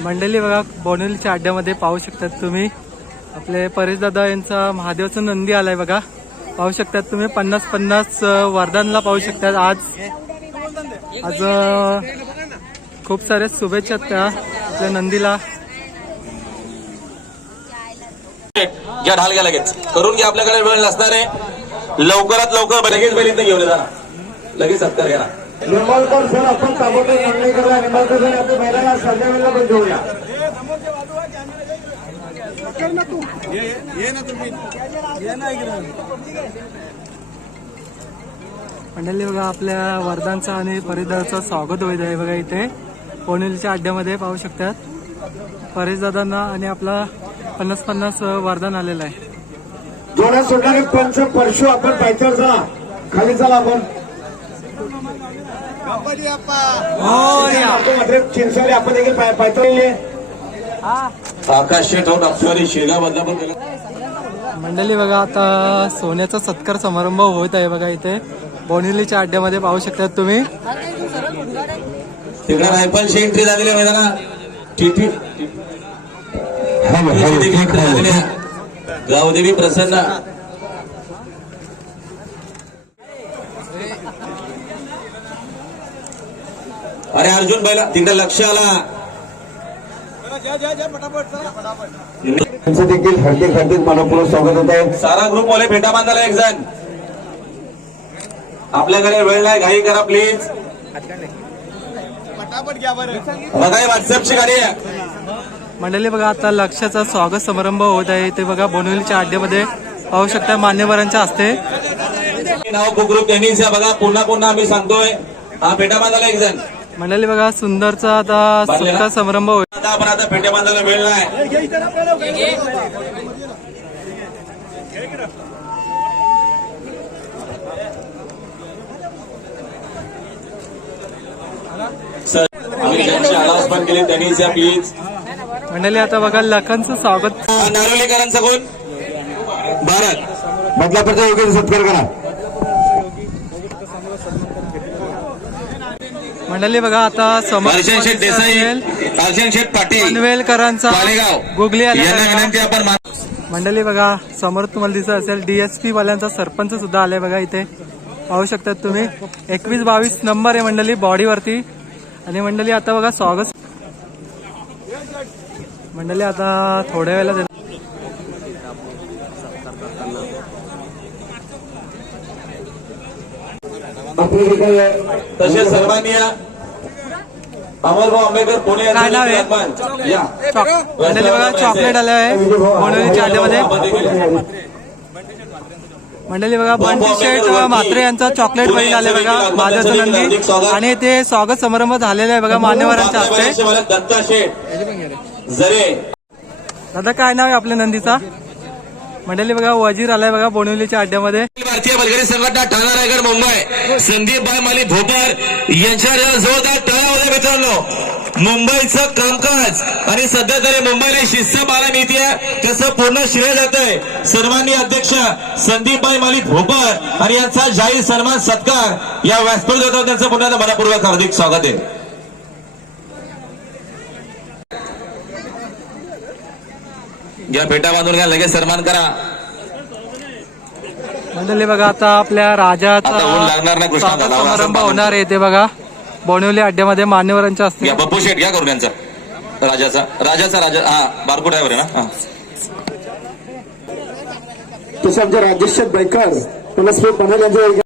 मंडळी बघा बोनिवलीच्या अड्ड्यामध्ये पाहू शकतात तुम्ही. आपले परेश दादा यांचा महादेवाचा नंदी आलाय बघा. पाहू शकतात तुम्ही पन्नास पन्नास वरदानला पाहू शकतात आज. आज खूप साऱ्या शुभेच्छा आहेत त्या आपल्या नंदीला. घ्या ढाल घ्या लगेच. करून घ्या आपल्याकडे वेळ नसणार आहे. लवकरात लवकर लगेच घेऊन जा लगेच सत्कार घ्या. निंबाळकर सर आपण ताबडतोब निर्णय करूया. निंबाळकर सर आपल्या महिलांना संध्या वेळेला पण घेऊया मंडळी बघा आपल्या वरदानचं आणि परिदाचं स्वागत होत आहे बघा इथे. बोनिवलीच्या अड्ड्यामध्ये पाहू शकतात. परेश दादांना आणि आपला पन्नास पन्नास वरदान आलेलं आहे. जोरात सुटणारे पंच परशु आपण चला खाली चला आपण. चिंचवली आपण देखील पाय- पायथ्यावर आकाश शेठ हो बदलापूर मंडळी बघा आता सोन्याचा सत्कार समारंभ होत आहे बघा इथे बोनिवलीच्या अड्ड्यामध्ये पाहू शकतात तुम्ही तिकडे रायफलची एंट्री झालेली आहे मैदानात टीटी गावदेवी प्रसन्न अरे अर्जुन बैला तिकडे लक्ष आला. त्यांचं देखील हार्दिक हार्दिक मनपूर्वक स्वागत होत आहे. सारा ग्रुप वाले फेटा बांधायला एक जण. आपल्याकडे वेळ नाही घाई करा प्लीज बघा ही व्हॉट्सअपची गाडी आहे. मंडळी बघा आता लक्षाचा स्वागत समारंभ होत आहे. ते बघा बोनिवलीच्या अड्ड्यामध्ये पाहू शकता मान्यवरांच्या हस्ते. नाव बुकरूप आहे बघा पुन्हा पुन्हा आम्ही सांगतोय. हा फेटा बांधायला एक जण. मंडळी बघा सुंदरचा आता सत्कार समारंभ होत आता आपण आता बांधायला वेळ नाही सर आम्ही ज्यांची अनाउन्समेंट केली त्यांनीच या प्लीज. मंडळी आता बघा लखनचं स्वागत. नारोलीकरांचा कोण? भारत. बदलापूरचा योग्य सत्कार करा. मंडळी बघा आता पनवेलकरांचा गुगली मा- मंडळी बघा समोर तुम्हाला दिसत असेल डीएसपी वाल्यांचा सरपंच सुद्धा आलाय बघा इथे. पाहू शकतात तुम्ही. एकवीस बावीस नंबर आहे मंडळी बॉडीवरती. आणि मंडळी आता बघा स्वागत. मंडळी आता थोड्या वेळेला देणार. आपले जे काही आहे, तसेच सर्वांनी या अमोलभाऊ आंबेडकर पुणे बघा चॉकलेट आलं आहे. देखील मंडळी बघा बंटी शेठ म्हात्रे यांचा चॉकलेट बैल आले बघा माझ्याचं नंदी आणि ते स्वागत समारंभ झालेला आहे बघा मान्यवरांच्या हस्ते. दत्ता शेठ जरे दादा काय नाव आहे आपल्या नंदीचा? मंडळी बघा वजीर आलाय बघा बोनिवलीच्या अड्ड्यामध्ये. भारतीय बलगडी संघटना ठाणा रायगड मुंबई. संदीप भाई माली भोपर यांच्या जोरदार टाळ्या होत्या मित्रांनो मुंबईचं कामकाज आणि सध्या तरी मुंबईला शिस्त बारा मिळते. तसं पूर्ण श्रेय जात आहे सर्वांनी अध्यक्ष संदीपबाई मालिक भोपर आणि यांचा जाहीर सन्मान सत्कार या व्यासपीठ होता त्यांचं पुन्हा मनापूर्वक हार्दिक स्वागत आहे. या पेटा बांधून घ्या लगेच सन्मान करा. मंडळी बघा आता आपल्या आता ऊन लागणार नाही राजाचा समारंभ होणार आहे. ते बघा बोनिवली अड्ड्यामध्ये मान्यवरांच्या हस्ते. या बप्पू शेठ घ्या करून यांचा. राजाचा राजाचा राजा हा बारको ड्रायव्हर आहे ना हा. तसे आमचे राजेश बैकर पनसपूर पनवेल यांचे